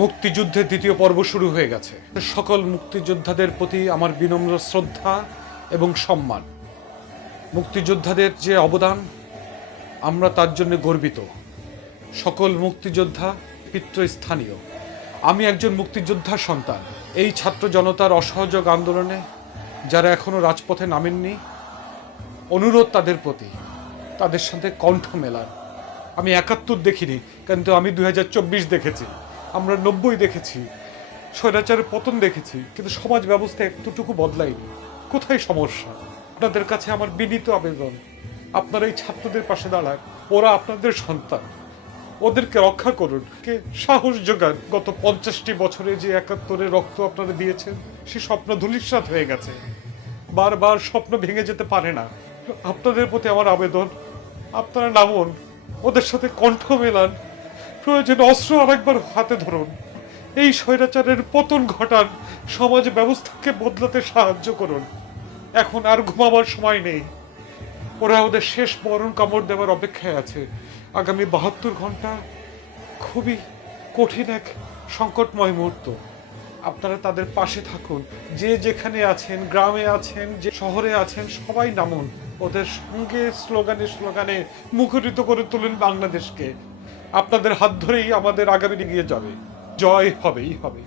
মুক্তিযুদ্ধের দ্বিতীয় পর্ব শুরু হয়ে গেছে। সকল মুক্তিযোদ্ধাদের প্রতি আমার বিনম্র শ্রদ্ধা এবং সম্মান। মুক্তিযোদ্ধাদের যে অবদান, আমরা তার জন্য গর্বিত। সকল মুক্তিযোদ্ধা পিতৃস্থানীয়। আমি একজন মুক্তিযোদ্ধার সন্তান। এই ছাত্র জনতার অসহযোগ আন্দোলনে যারা এখনও রাজপথে নামেননি, অনুরোধ তাদের প্রতি। তাদের সাথে কণ্ঠ মেলান আমি একাত্তর দেখিনি, কিন্তু আমি দুই হাজার চব্বিশ দেখেছি। আমরা নব্বই দেখেছি, স্বৈরাচারের পতন দেখেছি, কিন্তু সমাজ ব্যবস্থা একটুটুকু বদলায়নি। কোথায় সমস্যা? আপনাদের কাছে আমার বিনীত আবেদন। আপনারা এই ছাত্রদের পাশে দাঁড়ান, ওরা আপনাদের সন্তান। ওদেরকে রক্ষা করুন। কে সাহস যোগান, গত পঞ্চাশটি বছরে যে একাত্তরে রক্ত আপনারা দিয়েছেন, সে স্বপ্ন ধূলিসাৎ হয়ে গেছে। বারবার স্বপ্ন ভেঙে যেতে পারে না। আপনাদের প্রতি আমার আবেদন, আপনারা নামুন, ওদের সাথে কণ্ঠ মেলান প্রয়োজনে অস্ত্র আরেকবার হাতে ধরুন। এই স্বৈরাচারের পতন ঘটান, সমাজ ব্যবস্থাকে বদলাতে সাহায্য করুন। এখন আর ঘুমাবার সময় নেই। ওরা ওদের শেষ মরণ কামড় দেওয়ার অপেক্ষায় আছে। আগামী বাহাত্তর ঘণ্টা খুবই কঠিন এক সংকটময় মুহূর্ত। আপনারা তাদের পাশে থাকুন। যে যেখানে আছেন, গ্রামে আছেন, যে শহরে আছেন, সবাই নামুন। ওদের সঙ্গে স্লোগানে স্লোগানে মুখরিত করে তুলুন বাংলাদেশকে। আপনাদের হাত ধরেই আমাদের আগামী এগিয়ে যাবে। জয় হবেই হবে।